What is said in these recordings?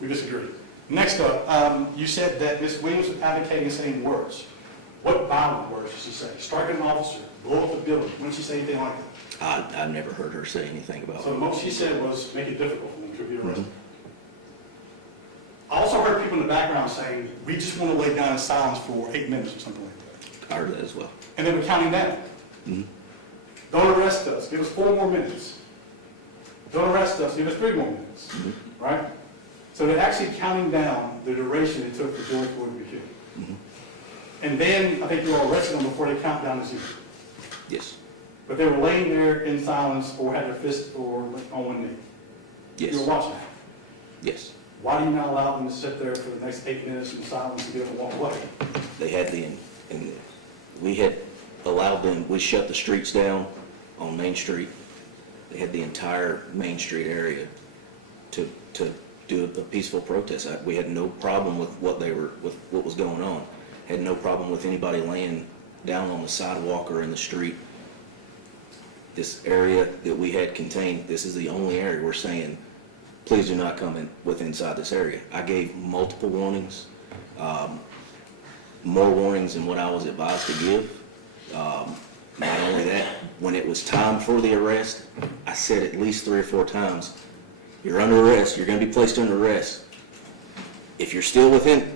We disagree. Next up, you said that Ms. Williams was advocating saying words. What violent words did she say? Strike an officer, blow up the building. When did she say anything like that? I've never heard her say anything about So it. the most she said was make it difficult for them to be arrested. I also heard people in the background saying, we just want to lay down in silence for 8 minutes or something like that. I heard that as well. And they were counting down. Mm-hmm. Don't arrest us, give us 4 more minutes. Don't arrest us, give us 3 more minutes, Mm-hmm. right? So they're actually counting down the duration it took for George Floyd to be killed. Mm-hmm. And then I think you all arrested them before they count down to 0. Yes. But they were laying there in silence or had their fist or on one knee. Yes. You were watching that. Yes. Why do you not allow them to sit there for the next 8 minutes in silence and get up and walk away? They had we had allowed them, we shut the streets down on Main Street. They had the entire Main Street area to do a peaceful protest. We had no problem with with what was going on. Had no problem with anybody laying down on the sidewalk or in the street. This area that we had contained, this is the only area we're saying, please do not come inside this area. I gave multiple warnings, more warnings than what I was advised to give. Not only that, when it was time for the arrest, I said at least 3 or 4 times, you're under arrest, you're going to be placed under arrest. If you're still within,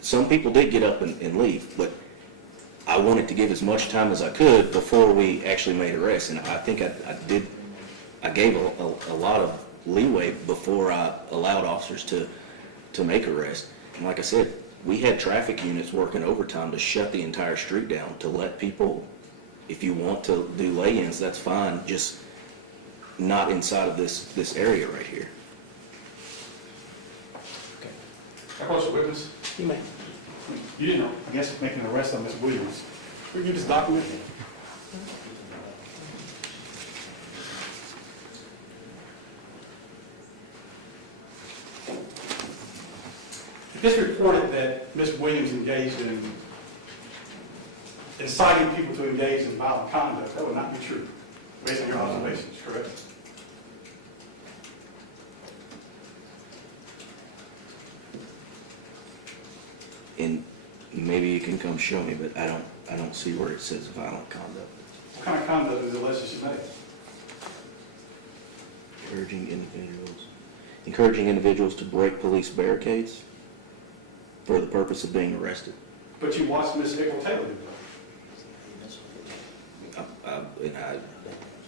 some people did get up and leave, but I wanted to give as much time as I could before we actually made arrests, and I think I gave a lot of leeway before I allowed officers to make arrests. And like I said, we had traffic units working overtime to shut the entire street down, to let people, if you want to do lay-ins, that's fine, just not inside of this area right here. Okay. I call you witness. You may. You didn't know, I guess, making an arrest on Ms. Williams. We can get this document. This reported that Ms. Williams engaged in inciting people to engage in violent conduct. That would not be true, based on your observations, correct? And maybe you can come show me, but I don't see where it says violent conduct. What kind of conduct is alleged she made? Encouraging individuals to break police barricades for the purpose of being arrested. But you watched Ms. April Taylor do that. And I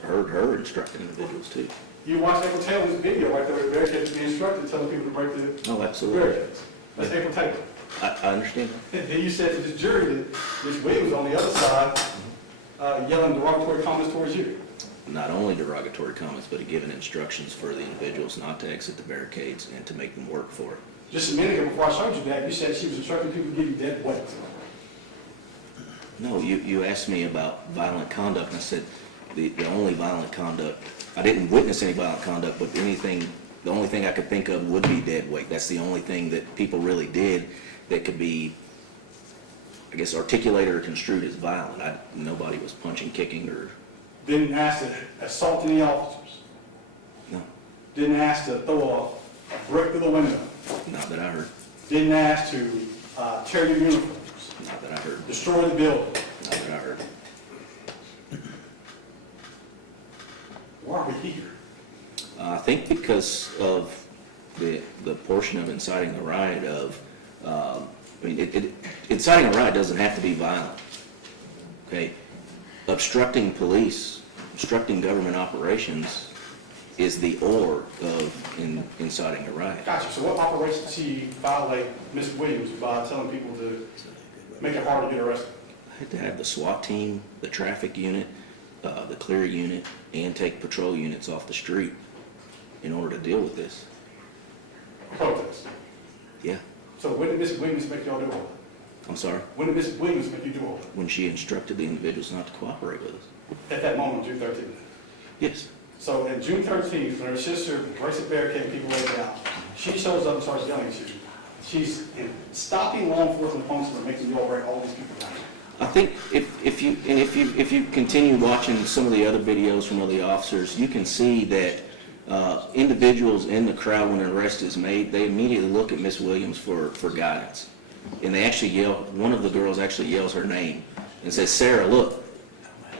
heard her instructing individuals too. You watched April Taylor's video right there with barricades being instructed, telling people to break the Oh, absolutely. barricades. That's April Taylor. I understand. And then you said to this jury that Ms. Williams on the other side yelling derogatory comments towards you. Not only derogatory comments, but given instructions for the individuals not to exit the barricades and to make them work for it. Just a minute ago before I showed you that, you said she was instructing people to give you dead weight. No, you asked me about violent conduct, and I said the only violent conduct, I didn't witness any violent conduct, but the only thing I could think of would be dead weight. That's the only thing that people really did that could be, I guess, articulated or construed as violent. Nobody was punching, kicking, or... Didn't ask to assault any officers. No, Didn't ask to throw a brick through the window. not that I heard. Didn't ask to tear your uniforms. Not that I heard. Destroy the building. Not that I heard. Why are we here? I think because of the portion of inciting a riot of, inciting a riot doesn't have to be violent, okay? Obstructing police, obstructing government operations is the or of inciting a riot. Gotcha. So what operation did she violate Ms. Williams by telling people to make it hard to get arrested? I had to have the SWAT team, the traffic unit, the clear unit, and take patrol units off the street in order to deal with this. Protest. Yeah, So when did Ms. Williams make y'all do all that? I'm sorry. When did Ms. Williams make you do all that? When she instructed the individuals not to cooperate with us. At that moment, June 13th. Yes. So on June 13th, when her sister breaks a barricade and people lay down, she shows up and starts yelling at you. She's stopping law enforcement functions and making you all break all these people down. I think if you continue watching some of the other videos from other officers, you can see that Individuals in the crowd, when an arrest is made, they immediately look at Miss Williams for guidance. And they actually yell, one of the girls actually yells her name and says, "Sarah, look."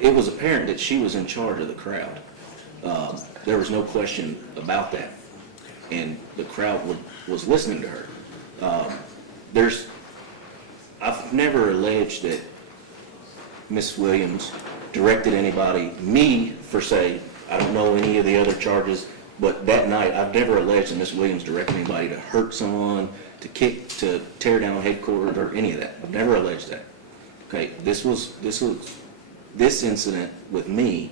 It was apparent that she was in charge of the crowd. There was no question about that. And the crowd was listening to her. I've never alleged that Miss Williams directed anybody, me per se. I don't know any of the other charges, but that night, I've never alleged that Miss Williams directed anybody to hurt someone, to kick, to tear down headquarters, or any of that. I've never alleged that. Okay, this incident with me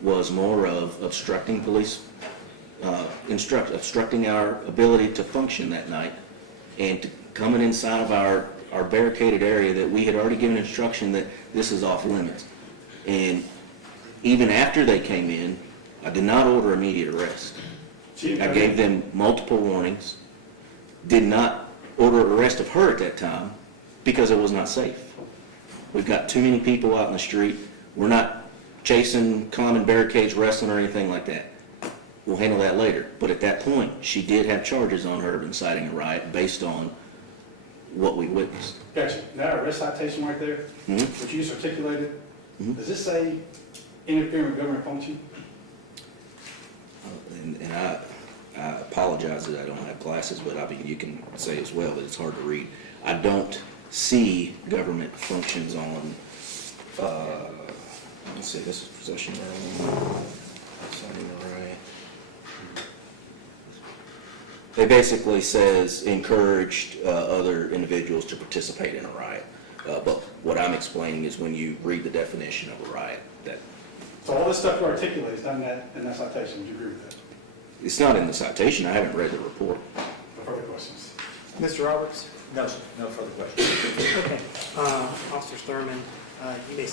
was more of obstructing police, obstructing our ability to function that night, and to coming inside of our barricaded area that we had already given instruction that this is off limits. And even after they came in, I did not order immediate arrest. I gave them multiple warnings, did not order arrest of her at that time because it was not safe. We've got too many people out in the street. We're not chasing common barricades, wrestling, or anything like that. We'll handle that later. But at that point, she did have charges on her of inciting a riot based on what we witnessed. Gotcha. That arrest citation right there, which you just articulated, does this say interfering with government function? And I apologize that I don't have glasses, but I mean, you can say as well that it's hard to read. I don't see government functions on, let's see, this is possession inciting a riot. It basically says encouraged other individuals to participate in a riot. But what I'm explaining is when you read the definition of a riot, that So all this stuff you articulate is done in that citation. Would you agree with that? it's not in the citation. I haven't read the report. No further questions. Mr. Roberts? No, sir, no further questions. Okay. Officer Thurman, you may